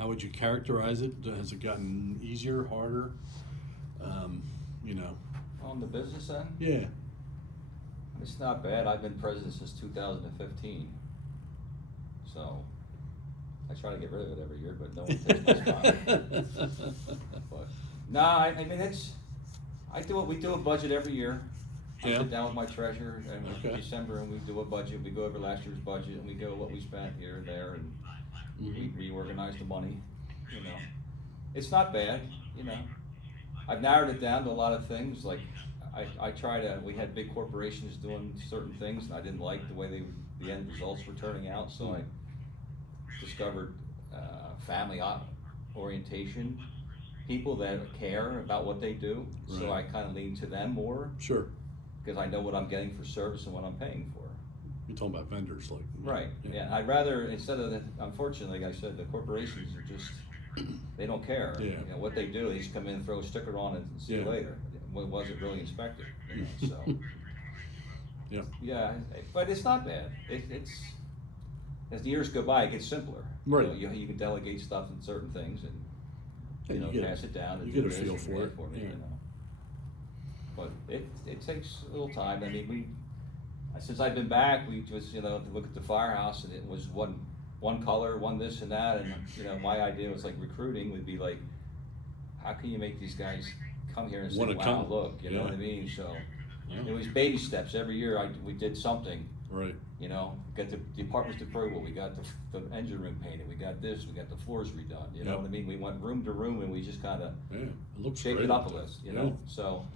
How would you characterize it? Has it gotten easier, harder? You know, On the business end, yeah, it's not bad. I've been president since 2015. So I try to get rid of it every year, but no one takes my spot. But no, I mean, we do a budget every year. I Yeah. sit down with my treasurer in Okay. December and we do a budget. We go over last year's budget and we go what we spent here and there, and we reorganize the money, you know. It's not bad, you know. I've narrowed it down to a lot of things, like we had big corporations doing certain things and I didn't like the way the end results were turning out, so I discovered family orientation, people that care about what they do, so I Right. kind of lean to them more, Sure. because I know what I'm getting for service and what I'm paying for. You're talking about vendors, like. Right, yeah, I'd rather, instead of, unfortunately, like I said, the corporations are just, they don't care. Yeah. You know, what they do, they just come in, throw a sticker on it and see you Yeah. later. Was it really inspected, you know, so. Yeah. Yeah, but it's not bad. It's, as the years go by, it gets simpler. Right. You can delegate stuff in certain things and, Yeah, you know, you get- pass it down. and you do get a this feel and for that it, me, yeah. you know. But it takes a little time. I mean, since I've been back, we just, you know, look at the firehouse and it was one color, one this and that, and, you know, my idea was like recruiting would be like, how can you make these guys come here and say, Wanna wow, come. look, you know Yeah. what I mean? So, Yeah. it was baby steps. Every year we did something. Right. You know, got the department's approval, we got the engine room painted, we got this, we got the floors redone, you know Yep. what I mean? We went room to room and we just kinda Yeah. It looks shake great it up a out there. list, you Yeah. know, so.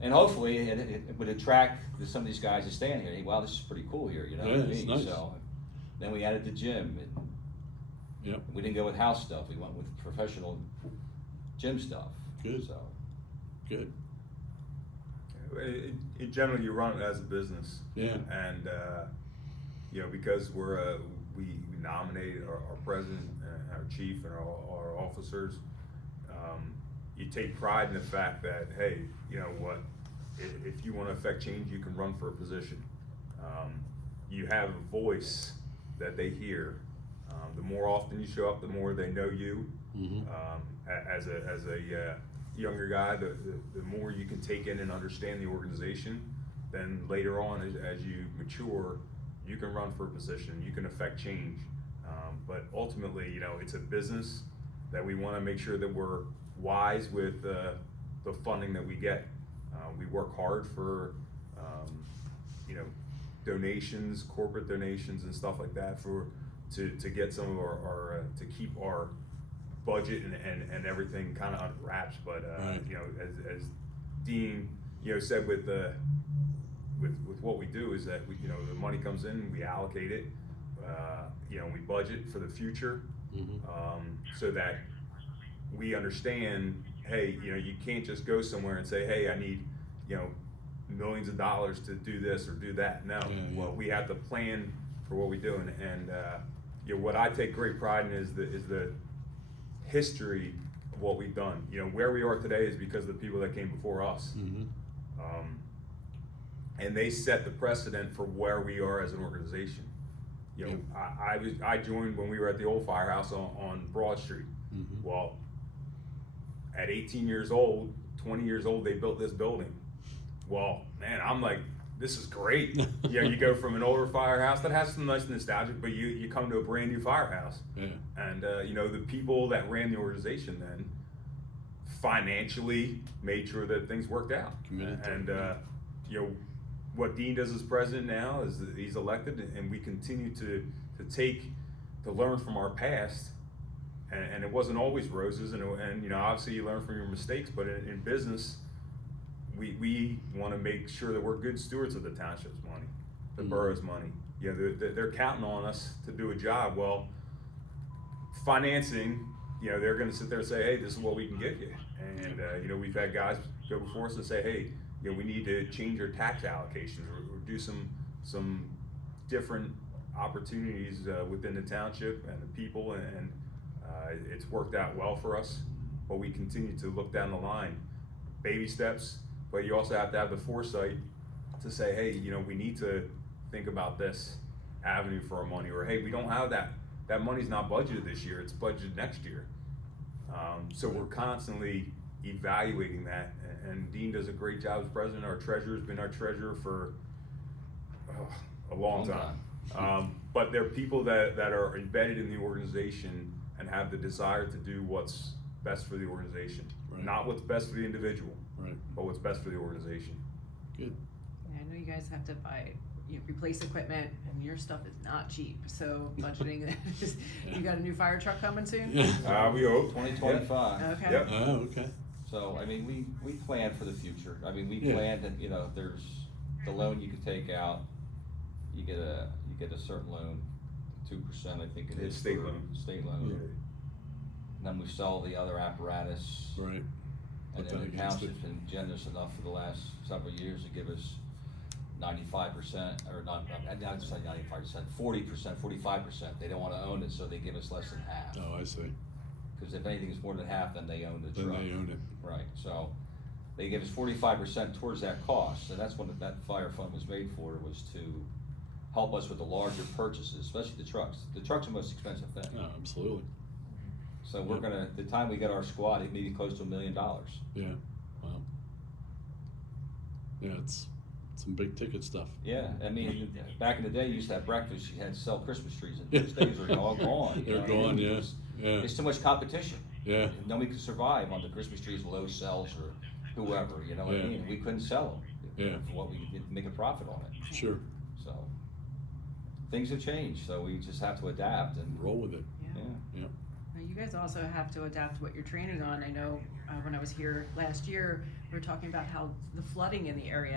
And hopefully it would attract some of these guys to stand here, wow, this is pretty cool here, you know what I Yeah, it's mean? nice. So, then we added the gym, and Yep. we didn't go with house stuff, we went with professional gym stuff. Good. So, Good. In general, you run it as a business. Yeah. And, you know, because we nominate our president, and our chief, and our officers, you take pride in the fact that, hey, you know what, if you wanna affect change, you can run for a position. You have a voice that they hear. The more often you show up, the more they know you. As a younger guy, the more you can take in and understand the organization, then later on, as you mature, you can run for a position, you can affect change. But ultimately, you know, it's a business that we wanna make sure that we're wise with the funding that we get. We work hard for, you know, donations, corporate donations and stuff like that to get some of our to keep our budget and everything kind of under wraps. But Right. you know, as Dean, you know, said with what we do is that you know, the money comes in, we allocate it, you know, we budget for the future, so that we understand, hey, you know, you can't just go somewhere and say, hey, I need, you know, millions of dollars to do this or do that. No, well, we have to plan for what we do, and you know, what I take great pride in is the history of what we've done. You know, where we are today is because of the people that came before us. And they set the precedent for where we are as an organization. You know, I joined when we were at the old firehouse on Broad Street. Well, at 18 years old, 20 years old, they built this building. Well, man, I'm like, this is great. You know, you go from an older firehouse that has some nice nostalgia, but you come to a brand new firehouse. And you know, the people that ran the organization then financially made sure that things worked out. And you know, what Dean does as president now is that he's elected, and we continue to learn from our past. And it wasn't always roses, and you know, obviously you learn from your mistakes, but in business, we want to make sure that we're good stewards of the township's money, the borough's money. You know, they're counting on us to do a job. Well, financing, you know, they're going to sit there and say, hey, this is what we can give you. And you know, we've had guys go before us and say, hey, you know, we need to change our tax allocations or do some different opportunities within the township and the people, and it's worked out well for us. But we continue to look down the line, baby steps. But you also have to have the foresight to say, hey, you know, we need to think about this avenue for our money, or hey, we don't have that that money's not budgeted this year, it's budgeted next year. So we're constantly evaluating that, and Dean does a great job as president. Our treasurer's been our treasurer for a long time. But there are people that are embedded in the organization and have the desire to do what's best for the organization. Right. Not what's best for the individual, Right. but what's best for the organization. Good. Yeah, I know you guys have to buy, replace equipment, and your stuff is not cheap, so budgeting, you got a new fire truck coming soon? Yeah. We hope. 2025. Okay. Yep. Oh, okay. So, I mean, we plan for the future. I mean, we Yeah. plan that, you know, there's the loan you can take out, you get a certain loan, 2%, I think it is. It's state for- loan. State loan. Yeah. And then we sell the other apparatus. Right. And Put then that the against township's been generous enough for the last several years to give us 95%, or not, I'd say 95%, 40%, 45%. They don't wanna own it, so they give us less than half. Oh, I see. Cause if anything is more than half, then they own the Then truck. they own it. Right, so they give us 45% towards that cost, and that's what that fire fund was made for, was to help us with the larger purchases, especially the trucks. The truck's the most expensive thing. Oh, absolutely. So we're gonna, the time we get our squad, it may be close to $1 million. Yeah. Wow. Yeah, it's some big ticket stuff. Yeah, I mean, back in the day, you used to have breakfast, you had to sell Christmas trees, and those days are all gone. you They're know what I gone, mean? yeah, Because yeah. There's too much competition. Yeah. Nobody could survive on the Christmas trees, low sales, or whoever, you know what I Yeah. mean? We couldn't sell them. Yeah. For what we could make a profit on it. Sure. So, things have changed, so we just have to adapt and, Roll with it. Yeah. yeah. Yeah. Now, you guys also have to adapt what you're training on. I know, when I was here last year, we were talking about how the flooding in the area